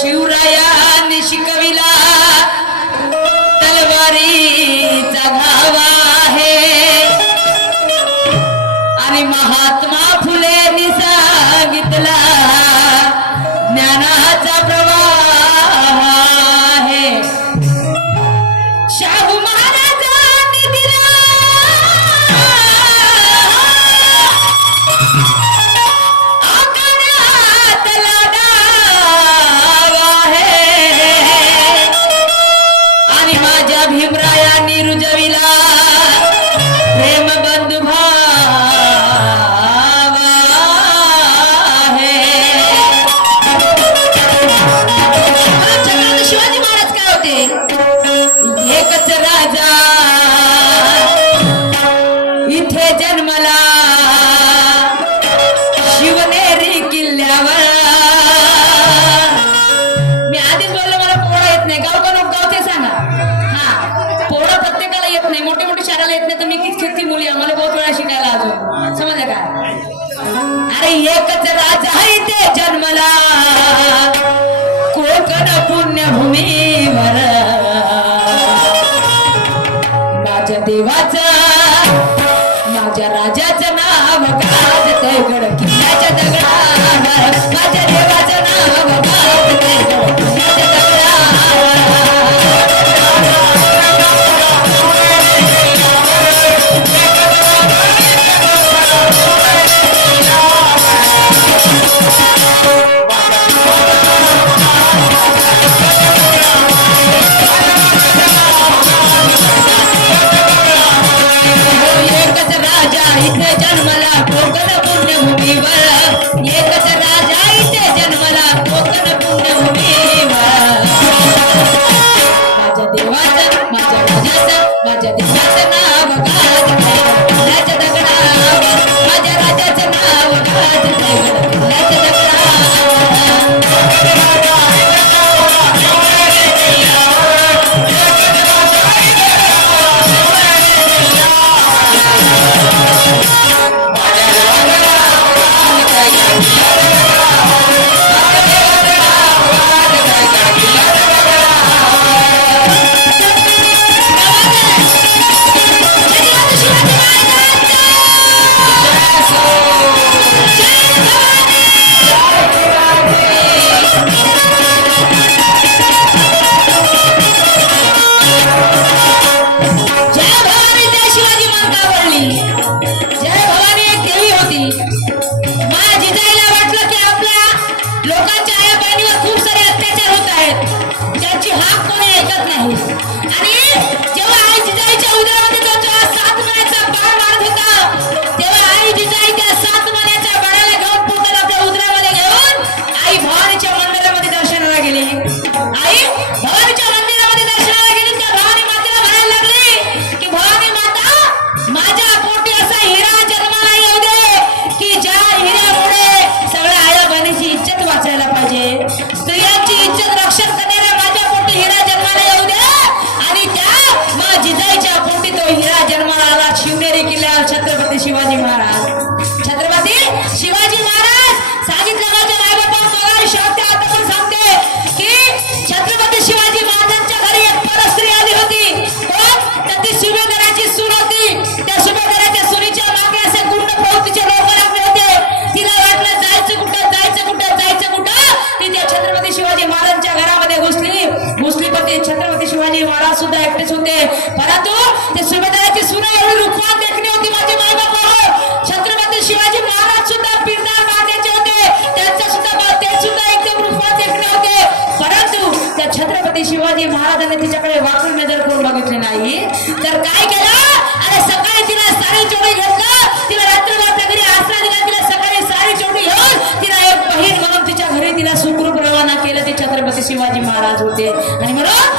शिवरायाने शिकविला तलवारीचा धावा आहे. आणि महात्मा अरे एकच राज आहे ते जन्मला. कोकण पुण्यभूमीवर. माझ्या देवाचं कॉम्प्लेक्स होते. परंतु ते सुभेदाराची सुना एवढी रुखवान देखणी होती माझी मायबाप छत्रपती शिवाजी महाराज सुद्धा पिरदार मातेचे होते. त्यांचं सुद्धा ते सुद्धा एकदम रुखवान देखणे होते. परंतु त्या छत्रपती शिवाजी महाराजांनी तिच्याकडे वाकून नजर करून बघितले नाही? तर काय केलं? अरे सकाळी तिला सारी चोळी घेतलं. तिला रात्रभर त्या घरी आसरा दिला. तिला सकाळी सारी चोळी घेऊन तिला एक बहीण म्हणून तिच्या घरी तिला सुखरूप रवाना केलं. ते छत्रपती शिवाजी महाराज होते. आणि म्हणून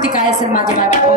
política es el más llevadero.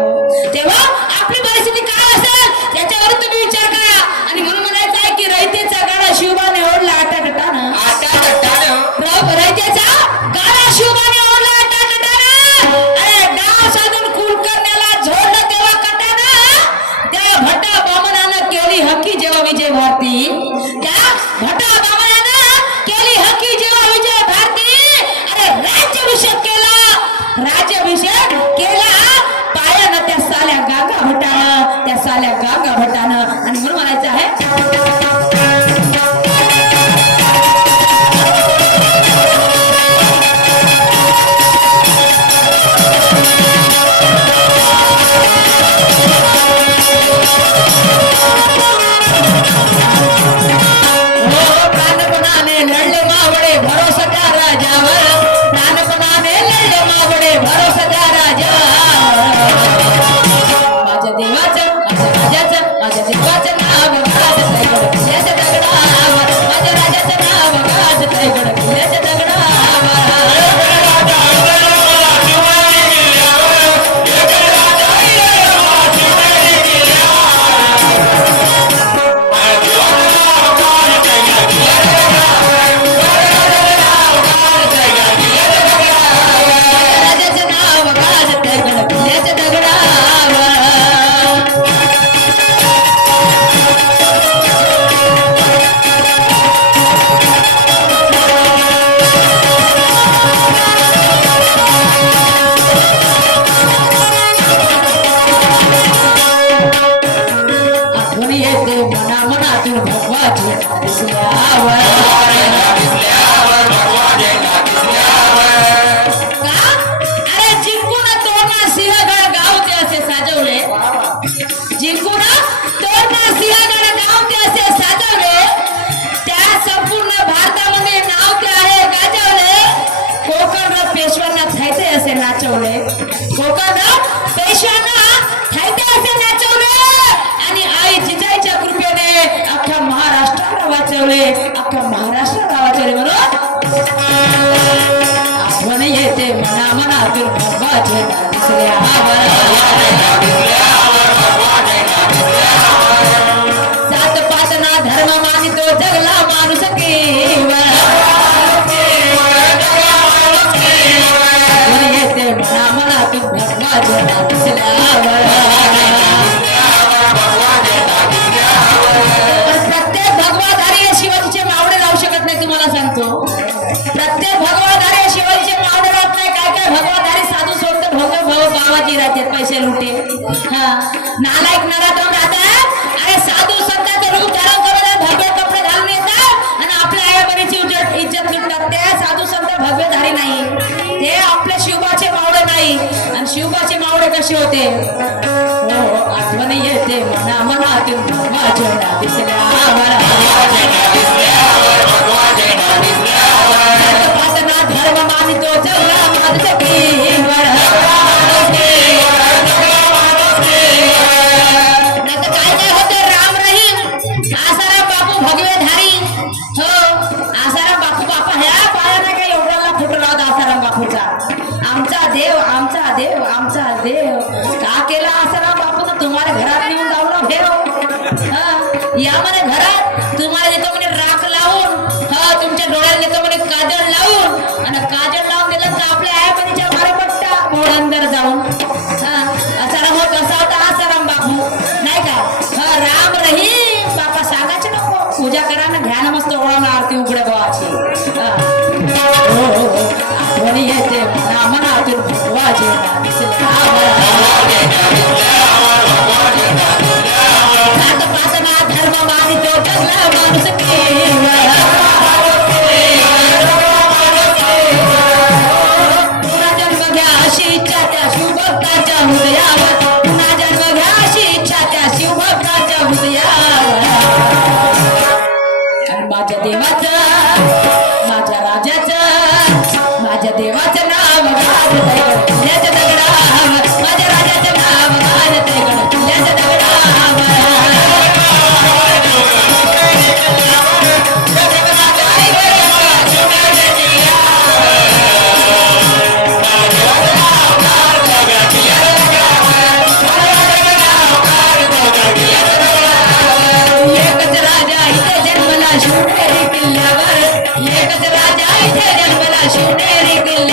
वाचवले अख्खा महाराष्ट्र वाचवले म्हणून आठवण येते म्हणा मनातून बाबाचे दुसऱ्या सात पाचना धर्म मानितो जगला माणूस केवळ येते म्हणा मनातून बाबाचे दुसऱ्या गावातली राहते पैसे लुटे. हा. नालायक नरातून राहतात. अरे साधू संतांचे रूप धारण करून भव्य कपडे घालून येतात. आणि आपल्या आई बरीची इज्जत लुटतात ते साधू संत भव्यधारी नाही. ते आपल्या शिवबाचे मावळे नाही. आणि शिवबाचे मावळे कसे होते? हो, आठवण येते मना म्हणा माझ्या दिसल्या किल्ल्यावर एकच जन्मला शिवनेरी किल्ल्या